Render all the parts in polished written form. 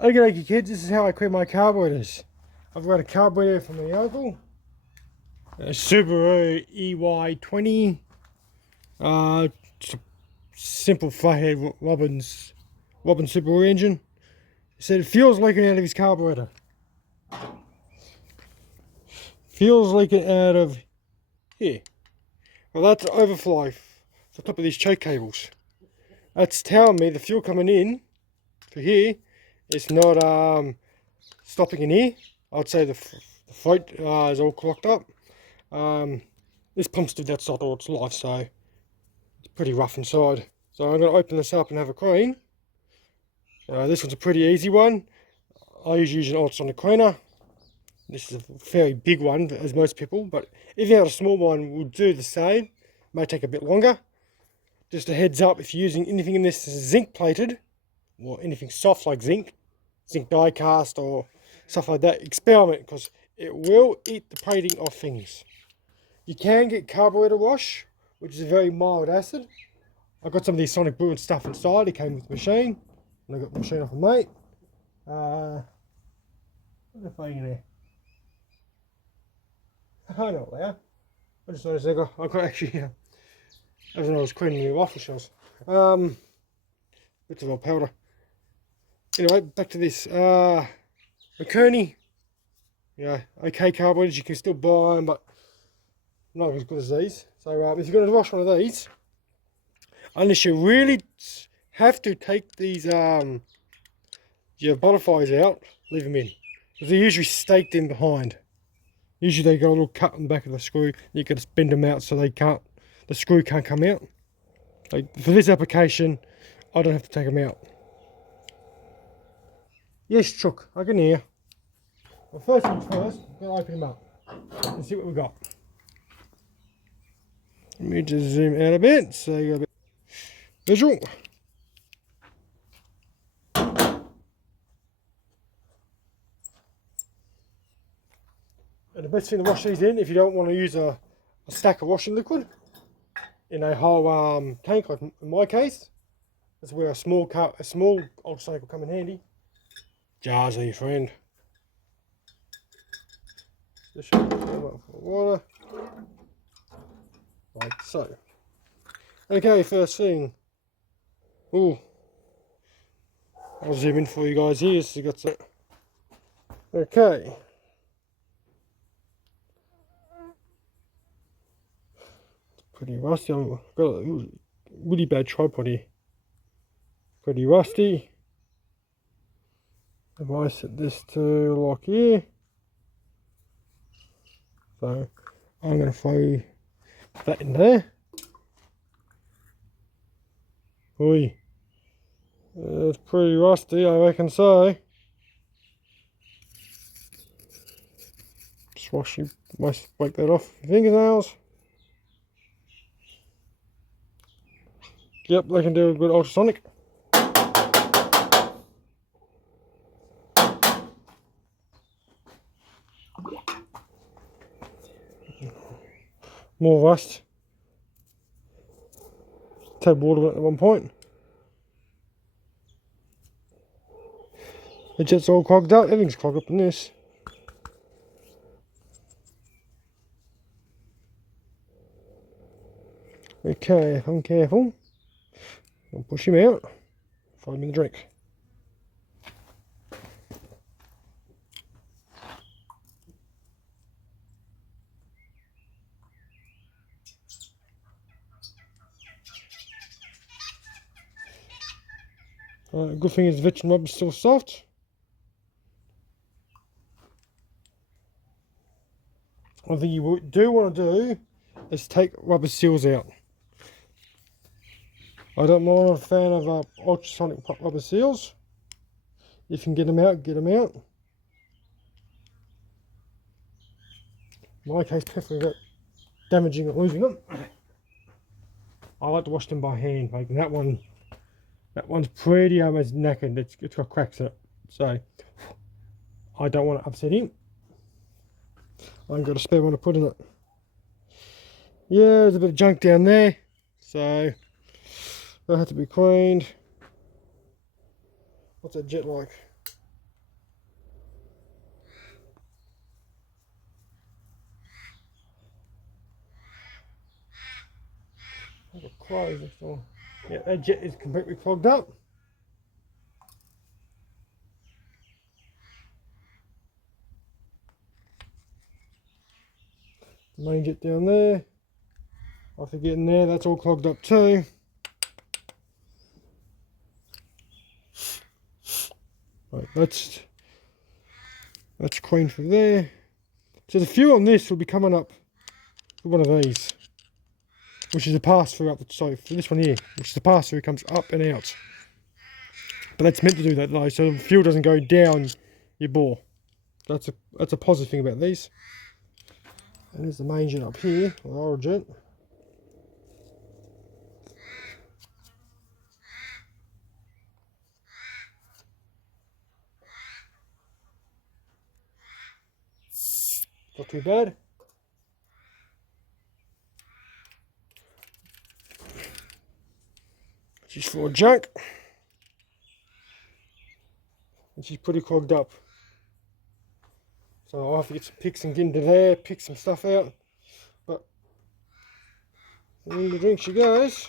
Okay, kids, this is how I clean my carburetors. I've got a carburetor from my uncle, a Subaru EY20, just a simple flathead Robin Subaru engine. He said it feels leaking out of his carburetor. Feels leaking out of here. Well, that's overflow for top of these choke cables. That's telling me the fuel coming in to here is not stopping in here. I'd say the float is all clogged up. This pump's stood outside all its life, so it's pretty rough inside. So I'm going to open this up and have a clean. This one's a pretty easy one. I usually use an ultrasonic cleaner. This is a fairly big one, as most people, but if you have a small one, we'll do the same. May take a bit longer. Just a heads up, if you're using anything in this zinc plated, or anything soft like zinc die cast or stuff like that, experiment, because it will eat the plating off things. You can get carburetor wash, which is a very mild acid. I got some of these Sonic Blue and stuff inside. It came with the machine, and I got the machine off a mate. What's the thing in there? I know what they are. I just noticed I got actually, as I was cleaning the rifle shells. Bits of old powder. Anyway, back to this. McKerney. Yeah, okay carburetors, you can still buy them, but not as good as these. So if you're going to wash one of these, unless you really have to take these your butterflies out, leave them in, because they're usually staked in behind. Usually they got a little cut in the back of the screw. You got to bend them out so the screw can't come out. Like for this application, I don't have to take them out. Yes, Chuck, I can hear. Well, first things first, I'm going to open them up and see what we've got. Let me just zoom out a bit so you got a bit visual. And the best thing to wash these in, if you don't want to use a stack of washing liquid in a whole tank, like in my case, that's where a small ultrasonic will come in handy. Jars are your friend. Just fill them up with water, like so. Okay, first thing. Ooh, I'll zoom in for you guys here so you got that. Okay. It's pretty rusty. I've got a really bad tripod here. Pretty rusty. If I set this to lock here, so I'm going to throw that in there. Oi, it's pretty rusty, I reckon so. Just wash you, must break that off with your fingernails. Yep, they can do a good ultrasonic. More rust. Tap water at one point. The jet's all clogged up. Everything's clogged up in this. Okay, if I'm careful, I'll push him out. Throw him in the drink. Good thing is the veteran rubber's still soft. One thing you do want to do is take rubber seals out. I don't mind, I'm a fan of ultrasonic rubber seals. If you can get them out, get them out. In my case, preferably got damaging or losing them. I like to wash them by hand, making that one's pretty almost knackered. It's got cracks in it, so I don't want to upset him. I've got a spare one to put in it. Yeah, there's a bit of junk down there, so they'll have to be cleaned. What's that jet like? closed next door. Yeah, that jet is completely clogged up. The main jet down there. After getting there, that's all clogged up too. Right, that's clean through there. So the fuel on this will be coming up for one of these, which is a pass through up the, so for this one here, which is the pass through, comes up and out. But that's meant to do that though, so the fuel doesn't go down your bore. That's a positive thing about these. And there's the main jet up here, the origin. Not too bad. She's full of junk. And she's pretty clogged up. So I'll have to get some picks and get into there, pick some stuff out. But in the drink she goes.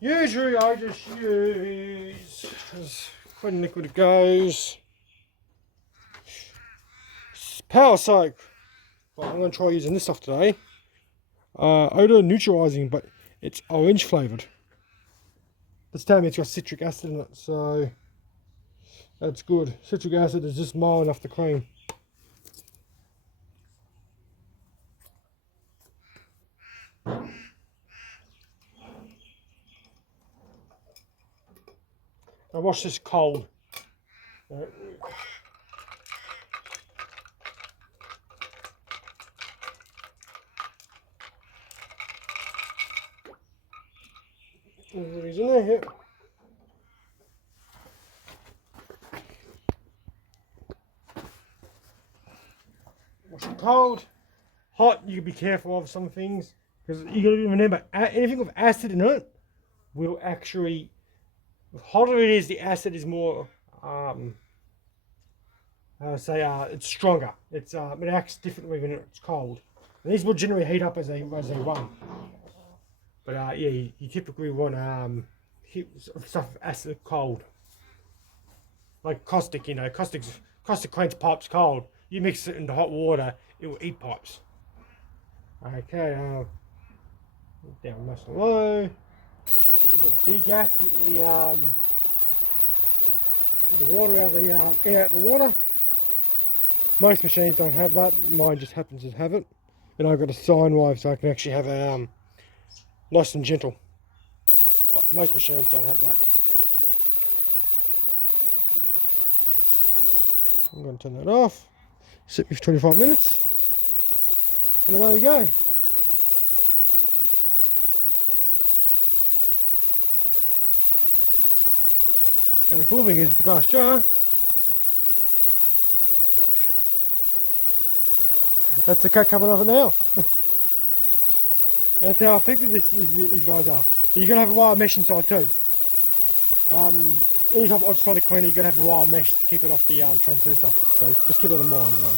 Usually I just use as clean liquid it goes. Power soap. Well, I'm going to try using this stuff today. Odor neutralizing, but it's orange flavoured. It's telling me it's got citric acid in it, so that's good. Citric acid is just mild enough to clean. I wash this cold. Everybody's in there, yeah. Wash it cold. Hot, you can be careful of some things, because you got to remember, anything with acid in it will actually, the hotter it is, the acid is more, it's stronger. It acts differently when it's cold. And these will generally heat up as they run. But yeah, you typically want stuff acid cold, like caustic. You know, caustic cleans pipes cold. You mix it into hot water, it will eat pipes. Okay, down nice and low. Get a good degas the water out of the air out the water. Most machines don't have that. Mine just happens to have it. And I've got a sine wave, so I can actually have a nice and gentle. But most machines don't have that. I'm going to turn that off. Sit me for 25 minutes. And away we go. And the cool thing is the glass jar. That's the cut coming off it now. That's how effective these guys are. You're going to have a wire mesh inside too. Any type of ultrasonic cleaner, you're going to have a wire mesh to keep it off the transducer. So just keep it in mind, you know.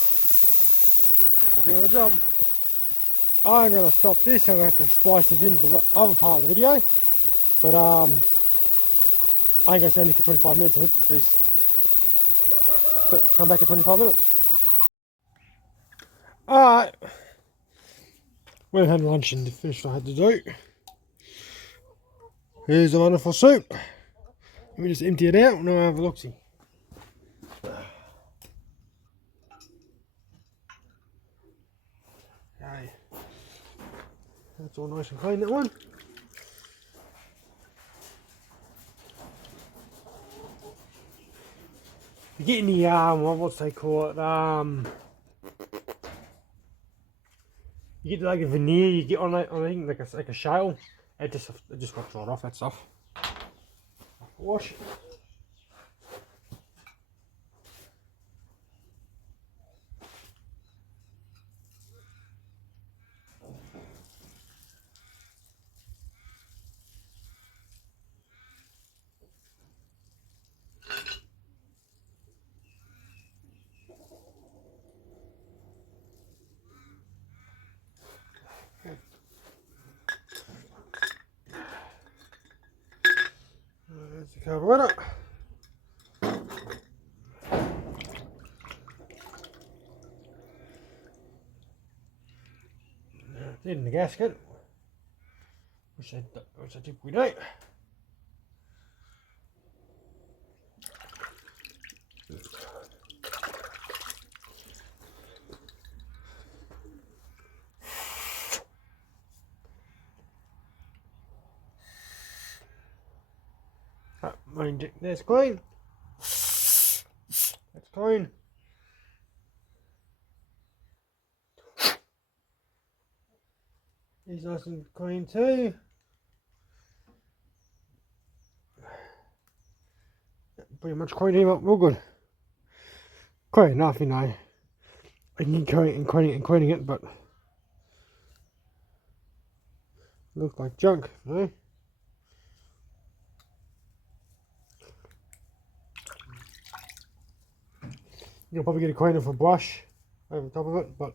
We're doing a job. I'm going to stop this. I'm going to have to splice this into the other part of the video. But I ain't going to stand here for 25 minutes and listen to this. But come back in 25 minutes. Alright. Went and had lunch and finished what I had to do. Here's a wonderful soup. Let me just empty it out and I'll have a look-see. Okay. That's all nice and clean, that one. You're getting the, what's they call it, you get like a veneer you get on it, like a shale. It just got dried off, that stuff. Wash. There's the carburetor. Dead in the gasket, which I typically do. Main deck there's clean. That's clean. He's nice and clean too. Pretty much cleaned him up real good. Quite enough, you know. I can keep cleaning it, but look like junk, you know. You'll probably get a cleaner for brush over top of it, but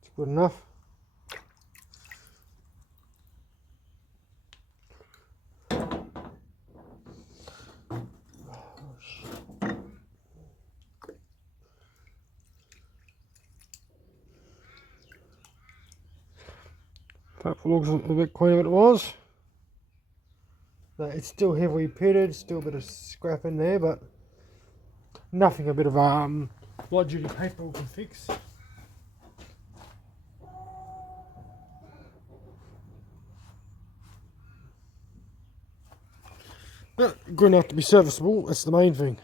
it's good enough. That looks a bit cleaner than it was. It's still heavily pitted, still a bit of scrap in there, but nothing a bit of light duty paper can fix. But good enough to be serviceable, that's the main thing.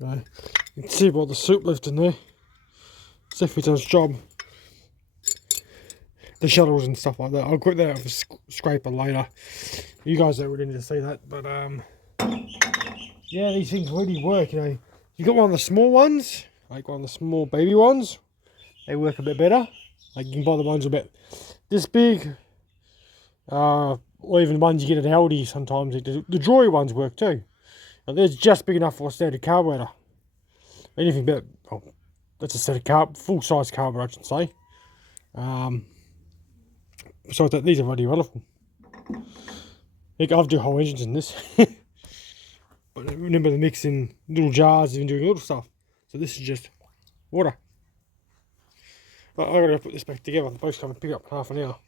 You can see what the soup left in there. See if it does job. The shuttles and stuff like that. I'll put that out for scraper later. You guys don't really need to see that, but yeah, these things really work. You know, you got one of the small ones, like one of the small baby ones. They work a bit better. Like you can buy the ones a bit this big, or even the ones you get at Aldi. Sometimes the drawy ones work too. Now, they're just big enough for a standard carburetor. Anything but, well, that's a set of full size carburetor, I should say. Besides that, these are really wonderful. You can do whole engines in this. But remember, the mix in little jars and doing little stuff. So this is just water. But I've got to put this back together. The boat's coming to pick up in half an hour.